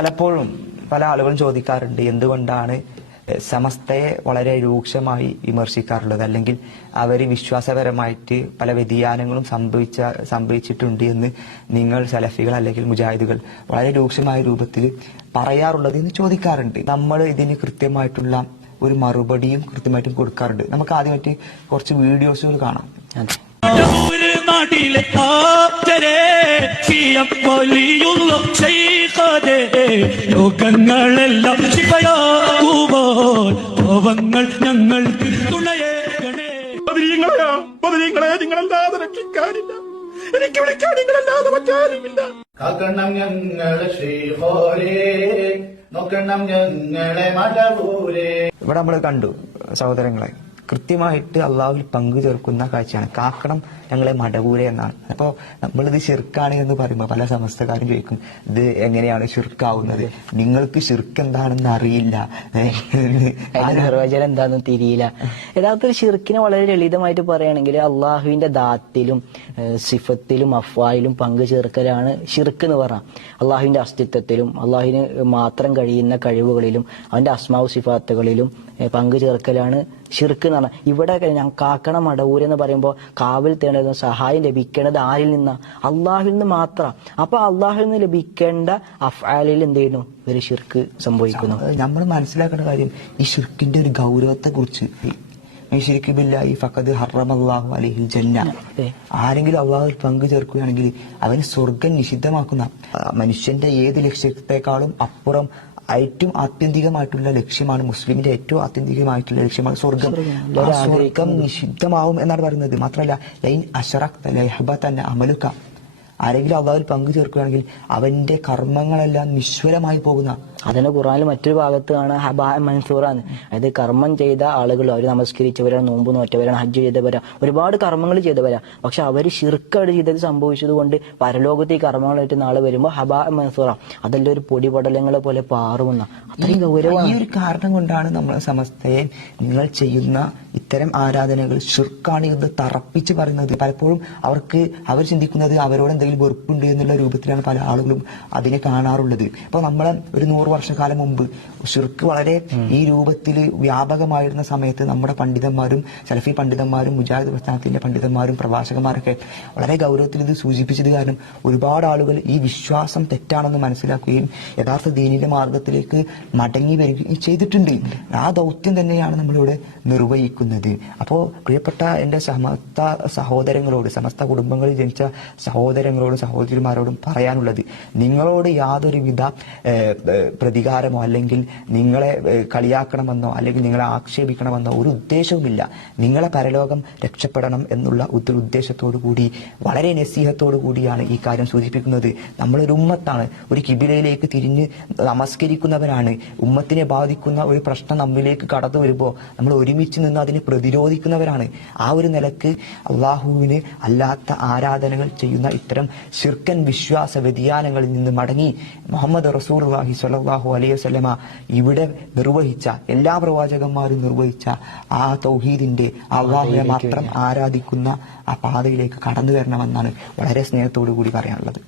പലപ്പോഴും പല ആളുകളും ചോദിക്കാറുണ്ട്, എന്തുകൊണ്ടാണ് സമസ്തയെ വളരെ രൂക്ഷമായി വിമർശിക്കാറുള്ളത്, അല്ലെങ്കിൽ അവർ വിശ്വാസപരമായിട്ട് പല വ്യതിയാനങ്ങളും സംഭവിച്ചിട്ടുണ്ട് എന്ന് നിങ്ങൾ സലഫികൾ അല്ലെങ്കിൽ മുജാഹിദുകൾ വളരെ രൂക്ഷമായ രൂപത്തിൽ പറയാറുള്ളത് എന്ന് ചോദിക്കാറുണ്ട്. നമ്മൾ ഇതിന് കൃത്യമായിട്ടുള്ള ഒരു മറുപടിയും കൃത്യമായിട്ടും കൊടുക്കാറുണ്ട്. നമുക്ക് ആദ്യമായിട്ട് കുറച്ച് വീഡിയോസുകൾ കാണാം. രോഗങ്ങളെല്ലാം പാവങ്ങൾ ഞങ്ങൾക്ക് തുണയെ നിങ്ങളല്ലാതെ രക്ഷിക്കാനില്ല, എനിക്ക് വിളിക്കാൻ നിങ്ങളല്ലാതെ മറ്റാരുമില്ല. കാക്കണം ഞങ്ങളെ ശ്രീഹോരേ, നോക്കണം ഞങ്ങളെ മടവൂരേ. ഇവിടെ നമ്മൾ കണ്ടു സഹോദരങ്ങളെ, കൃത്യമായിട്ട് അള്ളാഹുവിൽ പങ്കു ചേർക്കുന്ന കാഴ്ചയാണ്. കാക്കണം ഞങ്ങളെ മടവൂരെ എന്നാണ്. അപ്പോ നമ്മളിത് ശിർക്കാണ് എന്ന് പറയുമ്പോൾ പല സമസ്തക്കാരും ചോദിക്കും, ഇത് എങ്ങനെയാണ് ശിർക്കാവുന്നത്, നിങ്ങൾക്ക് ശിർക്ക് എന്താണെന്ന് അറിയില്ല, നിർവചനം എന്താണെന്ന് തിരിയില്ല. യഥാർത്ഥത്തിൽ ഷിർക്കിനെ വളരെ ലളിതമായിട്ട് പറയുകയാണെങ്കിൽ അള്ളാഹുവിന്റെ ദാത്തിലും സിഫത്തിലും അഫ്വായിലും പങ്കു ചേർക്കലാണ് ഷിർക്ക് എന്ന് പറഞ്ഞാൽ. അള്ളാഹുവിന്റെ അസ്തിത്വത്തിലും അള്ളാഹുവിന് മാത്രം കഴിയുന്ന കഴിവുകളിലും അവന്റെ അസ്മാവ് സിഫാത്തുകളിലും പങ്കു ചേർക്കലാണ് ഷിർക്ക് എന്ന് പറഞ്ഞാൽ. ഇവിടെ കാക്കണ മടവൂര് എന്ന് പറയുമ്പോൾ കാവൽ തേടേണ്ട സഹായം ലഭിക്കേണ്ടത് ആരിൽ നിന്നാ? അള്ളാഹുവിൽ നിന്ന് മാത്രം. അപ്പൊ അള്ളാഹുവിൽ നിന്ന് ലഭിക്കേണ്ട അഫ്ആലിൽ എന്ത് ചെയ്യുന്നു? ഒരു ഷിർക്ക് സംഭവിക്കുന്നു. നമ്മൾ മനസ്സിലാക്കേണ്ട കാര്യം ഈ ഷിർക്കിന്റെ ഒരു ഗൗരവത്തെ കുറിച്ച്, ആരെങ്കിലും അള്ളാഹുവിൽ പങ്കു ചേർക്കുകയാണെങ്കിൽ അവന് സ്വർഗം നിഷിദ്ധമാക്കുന്ന, മനുഷ്യന്റെ ഏത് ലക്ഷ്യത്തെക്കാളും അപ്പുറം ഏറ്റവും ആത്യന്തികമായിട്ടുള്ള ലക്ഷ്യമാണ്, മുസ്ലിമിന്റെ ഏറ്റവും ആത്യന്തികമായിട്ടുള്ള ലക്ഷ്യമാണ് സ്വർഗം. സ്വർഗം നിഷിദ്ധമാവും എന്നാണ് പറയുന്നത്. മാത്രമല്ല ലൈൻ അശറഖ്ത ലയഹ്ബതന്ന അമലുക, ആരെങ്കിലും അള്ളാഹുവിൽ പങ്കു ചേർക്കുകയാണെങ്കിൽ അവന്റെ കർമ്മങ്ങളെല്ലാം നിശ്വലമായി പോകുന്ന. അതിന് ഖുർആനിൽ മറ്റൊരു ഭാഗത്ത് കാണാൻ ഹബാ മൻസൂറാണ്. അതായത് കർമ്മം ചെയ്ത ആളുകൾ, അവർ നമസ്കരിച്ചവരാണ്, നോമ്പ് നോറ്റവരാണ്, ഹജ്ജ് ചെയ്തവരാ, ഒരുപാട് കർമ്മങ്ങൾ ചെയ്തവരാ. പക്ഷെ അവർ ഷിർക്കാണ് ചെയ്തത് സംഭവിച്ചത് കൊണ്ട് പരലോകത്തെ ഈ കർമ്മങ്ങളായിട്ട് നാളെ വരുമ്പോൾ ഹബാ മൻസൂറ, അതെല്ലാം ഒരു പൊടിപടലങ്ങളെ പോലെ പാറുമെന്ന അത്രയും ഗൗരവമാണ്. ഈ ഒരു കാരണം കൊണ്ടാണ് നമ്മൾ സമസ്തയെ നിങ്ങൾ ചെയ്യുന്ന ഇത്തരം ആരാധനകൾ ഷിർക്കാണ് എന്ന് തറപ്പിച്ച് പറയുന്നത്. പലപ്പോഴും അവർ ചിന്തിക്കുന്നത് അവരോട് എന്തെങ്കിലും വെറുപ്പുണ്ട് എന്നുള്ള രൂപത്തിലാണ് പല ആളുകളും അതിനെ കാണാറുള്ളത്. അപ്പൊ നമ്മളെ ഒരു 100 വർഷക്കാലം മുമ്പ് ഷിർക്ക് വളരെ ഈ രൂപത്തിൽ വ്യാപകമായിരുന്ന സമയത്ത് നമ്മുടെ പണ്ഡിതന്മാരും സലഫി പണ്ഡിതന്മാരും മുജാഹിദ് പ്രസ്ഥാനത്തിന്റെ പണ്ഡിതന്മാരും പ്രഭാഷകന്മാരൊക്കെ വളരെ ഗൗരവത്തിൽ ഇത് സൂചിപ്പിച്ചത് കാരണം ഒരുപാട് ആളുകൾ ഈ വിശ്വാസം തെറ്റാണെന്ന് മനസ്സിലാക്കുകയും യഥാർത്ഥ ദീനിന്റെ മാർഗത്തിലേക്ക് മടങ്ങി വരികയും ചെയ്തിട്ടുണ്ട്. ആ ദൗത്യം തന്നെയാണ് നമ്മളിവിടെ നിർവഹിക്കുന്നത്. അപ്പോ പ്രിയപ്പെട്ട എന്റെ സമസ്ത സഹോദരങ്ങളോട്, സമസ്ത കുടുംബങ്ങളിൽ ജനിച്ച സഹോദരങ്ങളോടും സഹോദരിമാരോടും പറയാനുള്ളത്, നിങ്ങളോട് യാതൊരുവിധ പ്രതികാരമോ അല്ലെങ്കിൽ നിങ്ങളെ കളിയാക്കണമെന്നോ അല്ലെങ്കിൽ നിങ്ങളെ ആക്ഷേപിക്കണമെന്നോ ഒരു ഉദ്ദേശവുമില്ല. നിങ്ങളെ പരലോകം രക്ഷപ്പെടണം എന്നുള്ള ഒരു ഉദ്ദേശത്തോടു കൂടി, വളരെ നസീഹത്തോടു കൂടിയാണ് ഈ കാര്യം സൂചിപ്പിക്കുന്നത്. നമ്മളൊരു ഉമ്മത്താണ്, ഒരു കിബിലയിലേക്ക് തിരിഞ്ഞ് നമസ്കരിക്കുന്നവരാണ്. ഉമ്മത്തിനെ ബാധിക്കുന്ന ഒരു പ്രശ്നം നമ്മിലേക്ക് കടന്നു വരുമ്പോൾ നമ്മൾ ഒരുമിച്ച് നിന്ന് അതിനെ പ്രതിരോധിക്കുന്നവരാണ്. ആ ഒരു നിലക്ക് അള്ളാഹുവിന് അല്ലാത്ത ആരാധനകൾ ചെയ്യുന്ന ഇത്തരം ശിർക്കൻ വിശ്വാസ വ്യതിയാനങ്ങളിൽ നിന്ന് മടങ്ങി മുഹമ്മദ് റസൂലുള്ളാഹി സ്വല്ലല്ലാഹു അലൈഹി വസല്ലമ ഇവിടെ നിർവഹിച്ച, എല്ലാ പ്രവാചകന്മാരും നിർവഹിച്ച ആ തൗഹീദിന്റെ, അള്ളാഹുവിനെ മാത്രം ആരാധിക്കുന്ന ആ പാതയിലേക്ക് കടന്നു വരണമെന്നാണ് വളരെ സ്നേഹത്തോടു കൂടി പറയാനുള്ളത്.